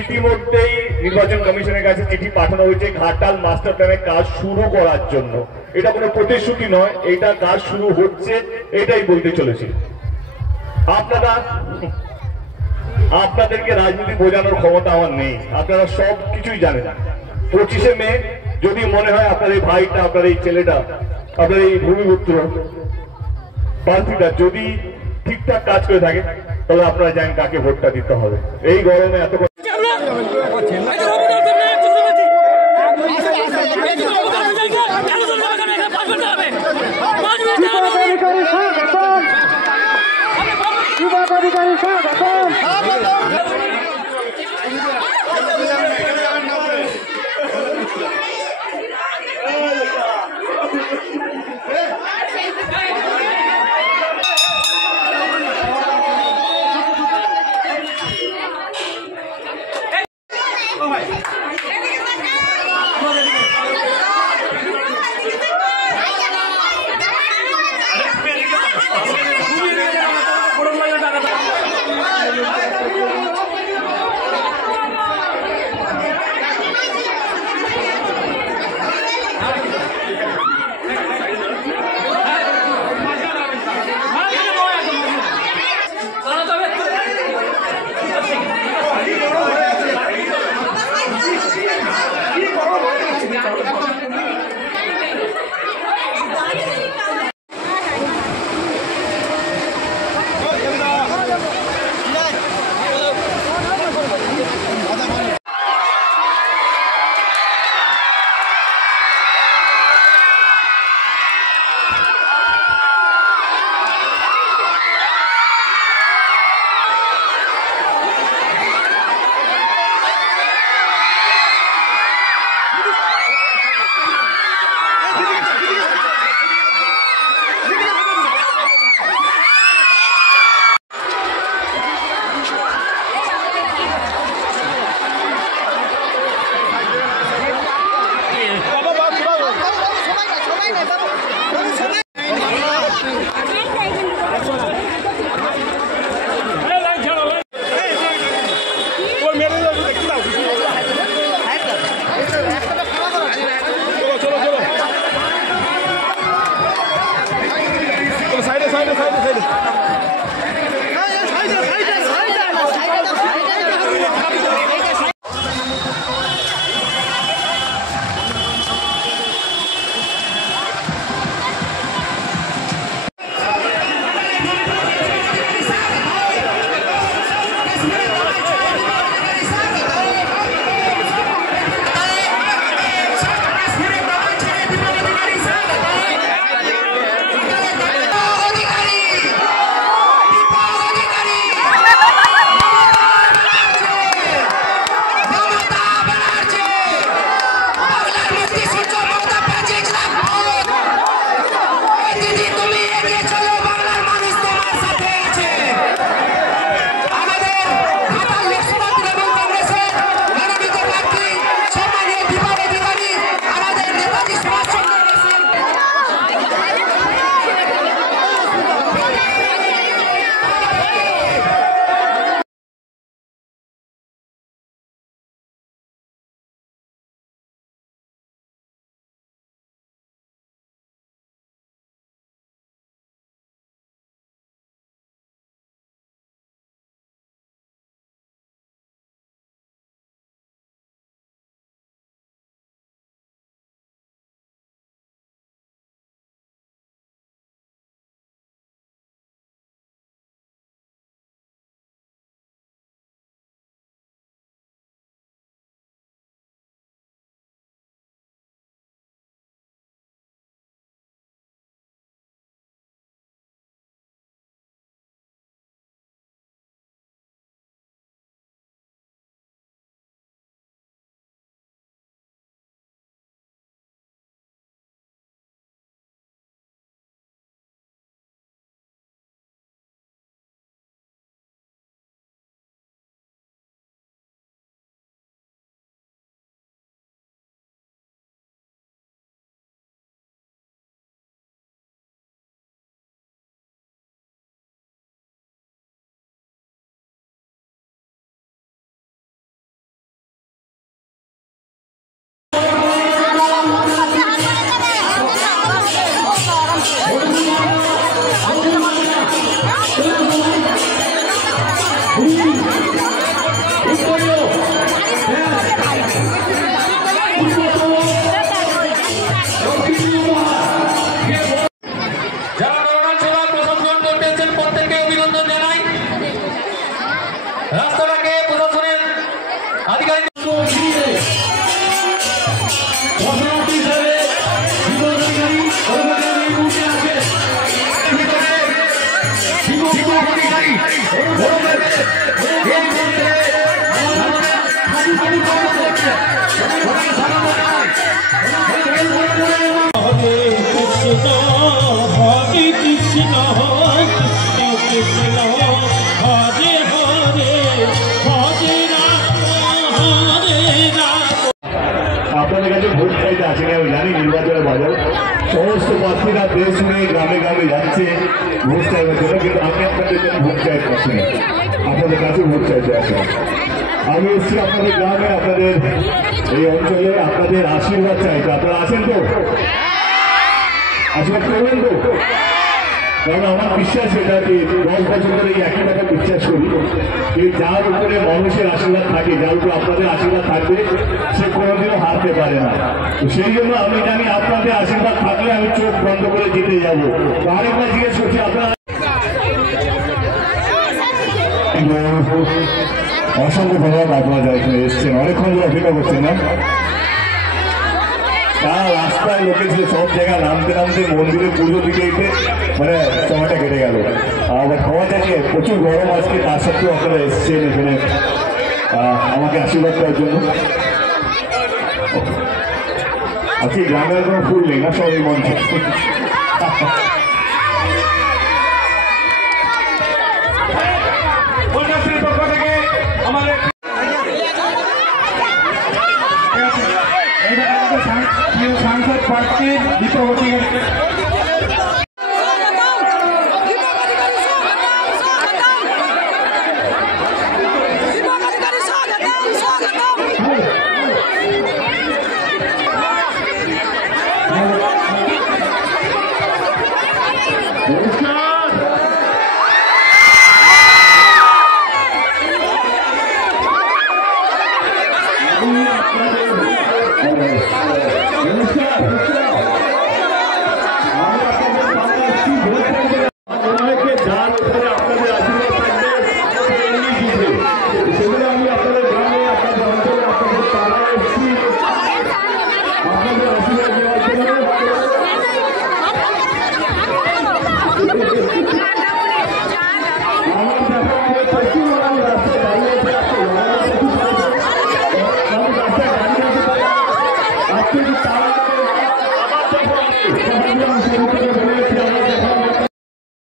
ইতিমধ্যেই নির্বাচন কমিশনের কাছে চিঠি পাঠানো হয়েছে ঘাটাল মাস্টার প্ল্যানের কাজ শুরু করার জন্য। এটা কোনো প্রতিশ্রুতি নয়, এটা কাজ শুরু হচ্ছে, এটাই বলতে চলেছি। আপনাদেরকে রাজনীতি বোঝানোর ক্ষমতা আমার নেই, আপনারা সব কিছুই জানেন। 25শে মে যদি মনে হয় আপনার এই ভাইটা, আপনার এই ছেলেটা, আপনার এই ভূমিপুত্র প্রার্থীটা যদি ঠিকঠাক কাজ করে থাকে, তাহলে আপনারা জানেন কাকে ভোটটা দিতে হবে। এই গরমে এত প্রার্থীরা দেশ নিয়ে গ্রামে গ্রামে যাচ্ছে ভোট চাইবার জন্য, কিন্তু আমি আপনাদের জন্য ভোট চাইতে আসি না, আপনাদের কাছে ভোট চাইতে আসি। আমি এসেছি আপনাদের গ্রামে, আপনাদের এই অঞ্চলে আপনাদের আশীর্বাদ চাইতে। আপনারা আছেন তো? আশীর্বাদ করবেন তো? কারণ আমার বিশ্বাস এটা কি 10 বছর ধরে এই একই কথা বিশ্বাস করি, যে যার উপরে মানুষের আশীর্বাদ থাকে, যার উপরে আপনাদের আশীর্বাদ থাকবে, সে কোনোদিনও হারতে পারে না। তো সেই জন্য আমি জানি আপনাদের আশীর্বাদ থাকলে আমি চোখ বন্ধ করে জিতে যাবো। তো আরেকবার জিজ্ঞেস করছি, আপনারা অসংখ্য ধন্যবাদ, আপনারা এখানে এসছেন, অনেকক্ষণ ধরে অপেক্ষা করছেন না? তার রাস্তায় লোকে ছিল, সব জায়গায় নামতে নামতে মন্দিরের পুজো দিকে মানে সময়টা কেটে গেল। আবার খাওয়া থাকে, প্রচুর গরম আজকে, তার সত্ত্বেও আপনারা এসছেন এখানে আমাকে আশীর্বাদ করার জন্য। আজকে গ্রামের কোনো ফুল নেই না, সব এই মঞ্চে। সাংসদ প্রার্থী দীপবতী নমস্কার।